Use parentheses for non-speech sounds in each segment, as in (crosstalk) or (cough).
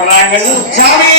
இருக்க கூப்பிடுறாங்கன்னு சாமி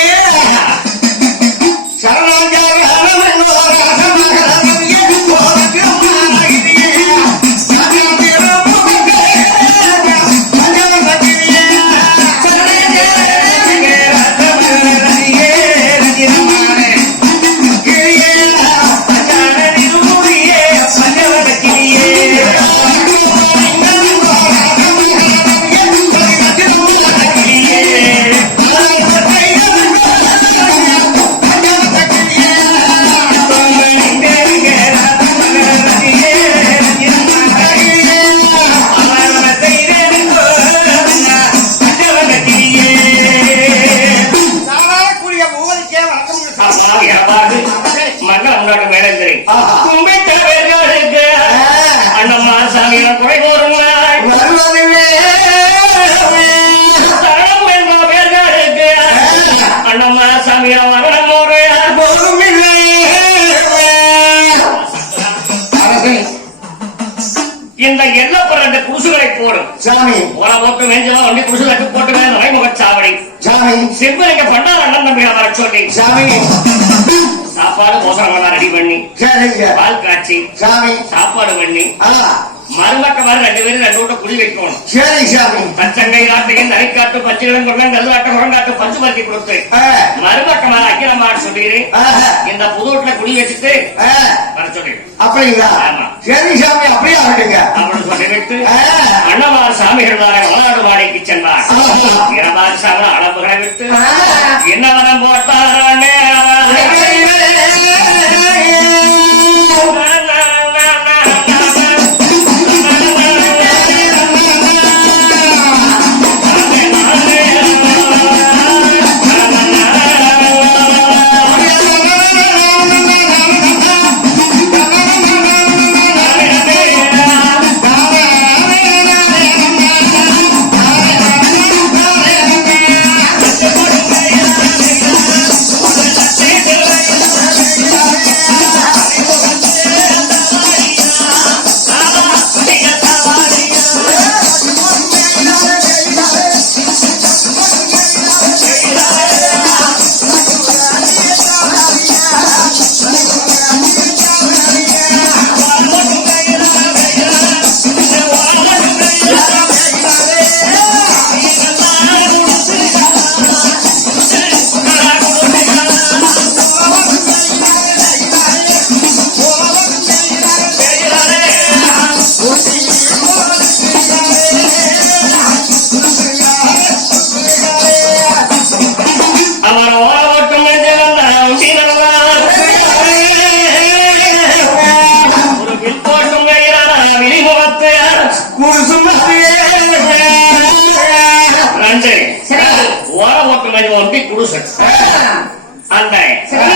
இந்த எல்லப்புற ரெண்டு குடிசுகளை போடும் சாமி ஓல போட்டு மேஞ்சலாம் வண்டி போட்டு நடைமுக சாவடி. சாமி செவ்வரிக்க பண்டார அண்ணன் தம்பிகளை வர சொல்லி. சாமி சாப்பாடு மோசமெல்லாம் ரெடி பண்ணி. பால் காய்ச்சி சாமி சாப்பாடு பண்ணி. மருமக்க மாதிரி ரெண்டு பேரும் ரெண்டு வீட்டை குடி வைக்கணும். சரி சாமி பச்சங்கை காட்டுக்கு நரிக்காட்டு பச்சையிடம் கொள்ளும் நெல்லாட்டு முழங்காட்டு பஞ்சு மருத்தி கொடுத்து. ஆ, மருமக்க மாதிரி அக்கிரமாடு சொல்லிடு. இந்த புது வீட்டுல குடி வச்சுட்டு வர சொல்லிடு. அப்படிங்களா. சரி சாமி அப்படியே ஆகட்டுங்க அப்படின்னு சொல்லிவிட்டு ஆ, அண்ணமார் சாமிகள் வளநாடு வாடகைக்கு சென்றார். இரண்டாவது சாமி அளவுகளை விட்டு. என்ன வரம் போட்டாரே ஓர ஓட்டும் ஒட்டி குடிசை அந்த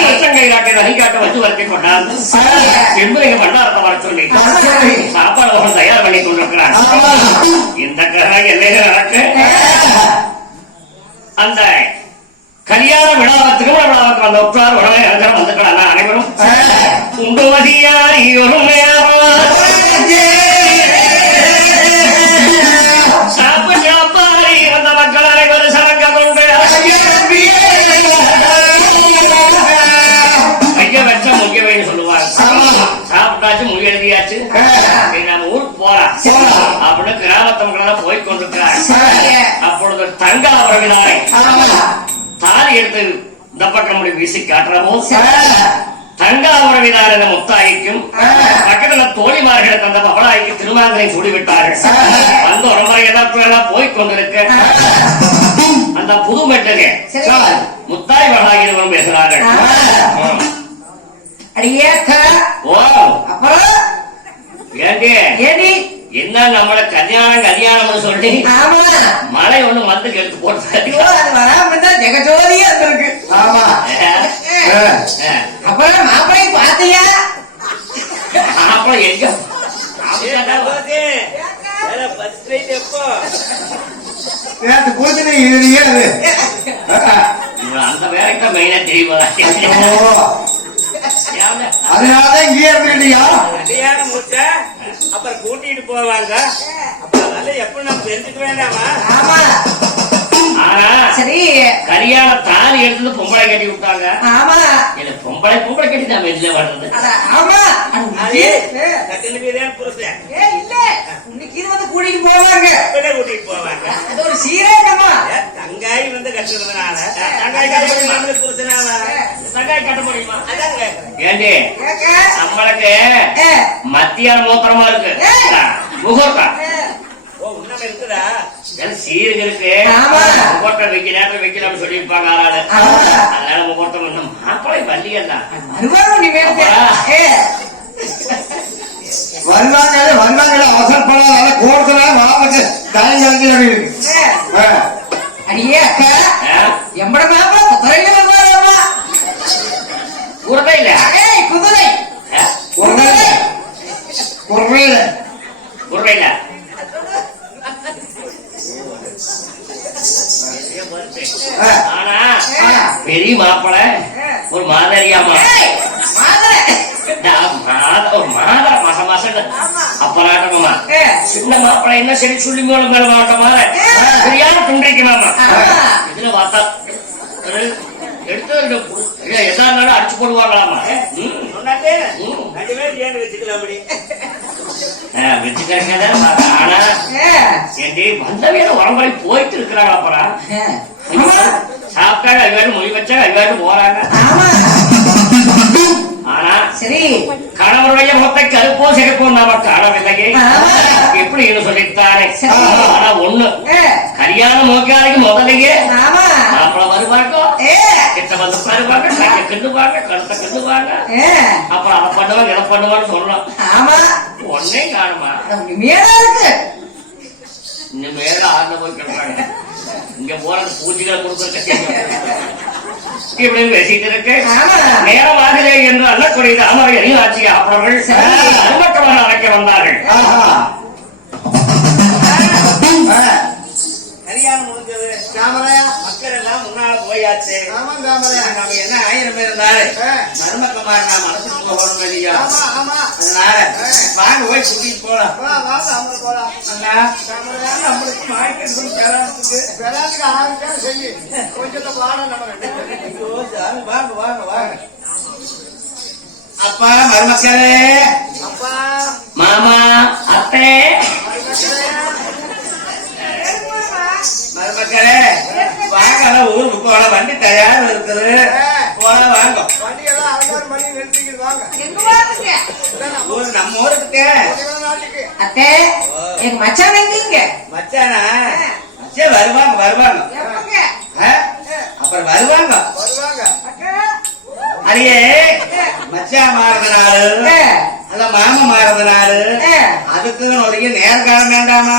பச்சங்கை காட்டை நரிக்காட்டை வச்சு வருத்தி கொண்டாந்து செம்பரிக பண்டாரத்தை வர சொல்லி சாப்பாடு அவர்கள் தயார் பண்ணி கொண்டிருக்கிறார். இந்த கதை எல்லையில நடக்க. அந்த கல்யாண விழாவை திருமண விழாவுக்கு வந்த உற்றார் உடனே வந்துக்கிறாங்க அனைவரும் உண்டு மதியார் அப்படின்னு கிராமத்து மக்கள் போய் கொண்டிருக்கிறார் அப்பொழுது தங்கா உறவினாரை தாலி எடுத்து இந்த பக்கம் வீசி காட்டுறமோ தங்கா உறவினார் என முத்தாய்க்கும் பக்கத்துல தோழிமார்களுக்கு அந்த பவளாய்க்கு திருமாங்கனை சூடிவிட்டார்கள் வந்து ஒரு முறை எல்லாம் போய் கொண்டிருக்க அந்த புது மெட்டுக்கு முத்தாய் மகளாகி இருவரும் பேசுகிறார்கள். ம். அடியேக்கா ஓ. அப்புறம் ஏண்டி? ஏடி என்ன நம்மள கல்யாணம் கல்யாணம்னு சொல்லி? ஆமா. மழை ஒண்ணு வந்து கெடுத்து போட்டு அது வராம ஜெகஜோதியா இருந்திருக்கு. ஆமா. அப்புறம் மாப்பிள்ளை பாத்தியா அப்புறம் எங்க அந்த வேலைக்கு மெயினா தெரியுமா? அதனாலதான் இங்கே கல்யாணம் முடிச்சா? அப்புறம் கூட்டிட்டு போவாங்க. அப்புறம் எப்ப நம்ம தெரிஞ்சுக்க வேண்டாமா சரி. கல்யாண தாலி எடுத்து பொம்பளை கட்டி விட்டாங்க. ஆமா இல்ல பொம்பளை பொம்பளை கட்டி தான் வெளியில வர்றது ஆமா. புருஷன். ஏ, இல்ல. இன்னைக்கு இது வந்து கூட்டிட்டு போவாங்க. கூட்டிட்டு போவாங்க? அது ஒரு சீரேட்டமா ஏ, தங்காய் வந்து கட்டுறதுனால தங்காய் கட்டி புருஷனாவா தங்காய் கட்ட முடியுமா? ஏண்டி? நம்மளுக்கு ஏ, மத்தியான மூத்திரமா இருக்கு. முகூர்த்தம். ஓ உண்மை இருக்குதா? சீருக்கு இருக்கு? ஆமா. முகூர்த்தம் வைக்க நேரத்தில் வைக்கலாம்னு சொல்லியிருப்பாங்க ஆளாளு. ஆமா. அதனால முகூர்த்தம் இன்னும் மாப்பிளை வள்ளியல்ல. வருவாங்க வருவாங்க அவசரப்படாத கோர்த்துல மாமக்கு இருக்கு. அடியே அக்கா எம்பட மாப்பிள குதிரையில வருவாரம்மா. கூறவே இல்ல ஏய் குதிரை. கூறவே இல்ல ஆ. ஆனா. பெரிய மாப்பிளை ஒரு மாதரியாமா மாதுளை. ஒரு மாத. அப்பராட்டமா ஏ, சின்ன மாப்பிளை என்ன சரி சொல்லி மேல மேல மாட்டமா சரியான துண்டிக்கலாமா. இதுல பார்த்தா எடுத்து எதா இருந்தாலும் அடிச்சு போடுவாங்களாமா? வச்சுக்கறீங்க ஆனா வந்தவையில உடம்படி போயிட்டு இருக்கிறாங்க அப்புறம். சாப்பிட்டாங்க அவையாட்டு மொழி வச்சாங்க அவையாட்டு போறாங்க. ஆமா. ஆனா சரி கணவருடைய முகத்தை கருப்போ சிகப்போ நாம காணவில்லையே. எப்படி சொல்லித்தானே சரி. ஆனா ஒண்ணு கல்யாணம் நோக்காதைக்கு முதலையே வருவாங்க ஏ, கிட்ட வந்து பாருவாங்க கிண்டுவாங்க கழுத்தை கிண்டுவாங்க. அப்புறம் அதை பண்ணுவாங்க இதை பண்ணுவான்னு சொல்லலாம் ஆமா. ஒன்னே காணுமா? உண்மையாதான் இருக்கு. இன்னும் மேல ஆறுல போய் கிடக்குறாங்க இங்க போறது பூஜைகளை கொடுக்கறதுக்கு இப்படி பேசிட்டு இருக்கு ஆமா. நேரம் ஆகலே என்று அண்ணக்குறைந்த அமரை அணியாட்சி அவர்கள். அருமக்கவன் அழைக்க வந்தார்கள். கல்யாணம் முடிஞ்சது? மக்கள் எல்லாம் முன்னால போயாச்சு. நம்ம என்ன ஆயிரம் பேர் இருந்தாலும் ஆ. மருமக்கமார் நான் மனசுக்கு போகணும் இல்லையா ஆமா, ஆமா. அதனால வாங்க போய் கூட்டிட்டு போலாம் வா, வா, தாமரை போலாம். அண்ணா, நம்மளுக்கு மாய்க்கிறது கல்யாணத்துக்கு பெறாதுக்கு ஆரம்பிச்சா செய்யு. கொஞ்சத்தை வாட நம்ம ரெண்டு பேரும். ஐயோ, சாமி, வாங்க வாங்க வாங்க அப்பா மருமக்களே அப்பா, மாமா அத்தை மருமக்களே வாங்க எல்லாம் ஊருக்கு போலாம் வண்டி தயார் இருக்குது. போலாம் வாங்க. எங்க ஊரு நம்ம ஊருக்கு. அத்தை எங்க மச்சான் எங்கீங்க மச்சானா? மச்சான் வருவாங்க வருவாங்க எப்பங்க ஆ? அப்புறம் வருவாங்க வருவாங்க. அக்கா அடியே மச்சான் மாறுற நாள் ஏ, அல்ல மாமா மாறுற நாள் ஏ, அதுக்கு ஒரு நேர்காலம் வேண்டாமா?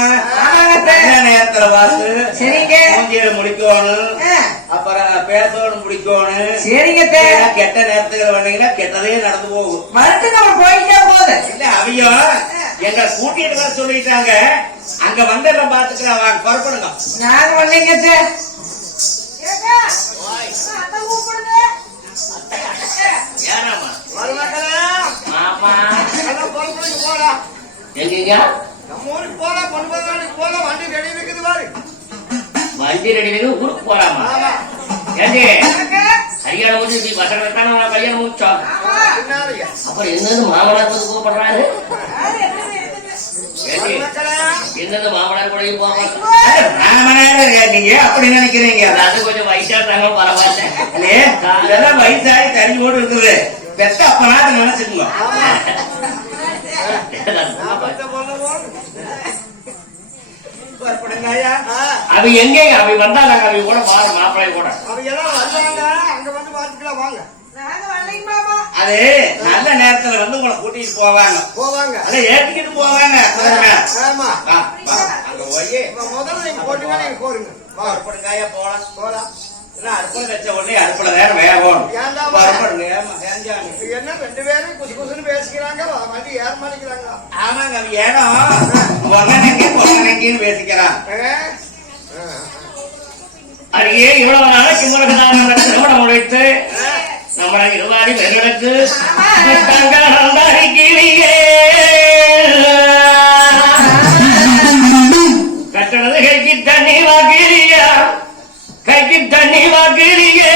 நேரத்துல பார்த்து சரிங்க. மூஞ்சியில முடிக்கணும் அப்புறம் பேசணும் முடிக்கணும் சரிங்க கெட்ட நேரத்துக்கு வந்தீங்கன்னா கெட்டதே நடந்து போகும். வரட்டும் நம்ம போயிட்டா போகுது இல்ல அவையும் எங்க கூட்டிட்டு வர சொல்லிட்டாங்க. அங்க வந்தெல்லாம் பாத்துக்கலாம் வாங்க புறப்படுங்க. நாங்க வரலைங்க அத்தை. ஏக்கா, அத்தை கூப்பிடுங்க. ஏனாமா மருமக்களே, மாமா எல்லாம் புறப்பட்டு போலாம். எங்கீங்க? நம்ம ஊருக்கு. வண்டி ready இருக்குது பாரு. வண்டி ரெடி ஊருக்கு போறாமா. ஏண்டி? கல்யாணம் முடிஞ்சு நீ பசங்க தானே கல்யாணம் முடிச்சோம்? அப்புறம் என்னது மாமனார் கூப்பிடுறாரு? என்னது, மாமனார் கூட நீங்க? அப்படி நினைக்கிறீங்க. அது கொஞ்சம் வயசா தாங்க பரவாயில்ல. இல்லையே? இதெல்லாம் வயசாகி கறி ஓடு இருக்குது. பெத்த அப்பனா நினைச்சுக்குங்க. (laughs) ஆ, அவ எங்க அவ வந்தாங்க அவ கூட பாரு மாப்பிள்ளை கூட அவங்க எல்லாம் வருவாங்க. அங்க வந்து பார்த்துக்கலாம் வாங்க. அது நல்ல நேரத்துல வந்து உங்களை கூட்டிட்டு போவாங்க போவாங்க. அதை ஏத்திக்கிட்டு போவாங்க. ஆமா. அங்க போய் இப்ப முதல்ல நீங்க போட்டீங்கன்னா நீங்க ஐயா போலாம் போலாம். என்ன ரெண்டு பேரும் குசு குசுன்னு பேசிக்கிறாங்க வ- வண்டி ஏற மாட்டேங்கிறாங்க ஆமாங்க ஏனோ பொங்கனைக்கு பொங்கனைக்குன்னு பேசிக்கிறான். அடியே இவ்வளவு நாளைக்கு முருகனாக திருமணம் முடித்து நம்மளை இருவாரி வெறியெடுத்து கிளியே கைக்கு தண்ணி வாக்கிலியே சங்காரம்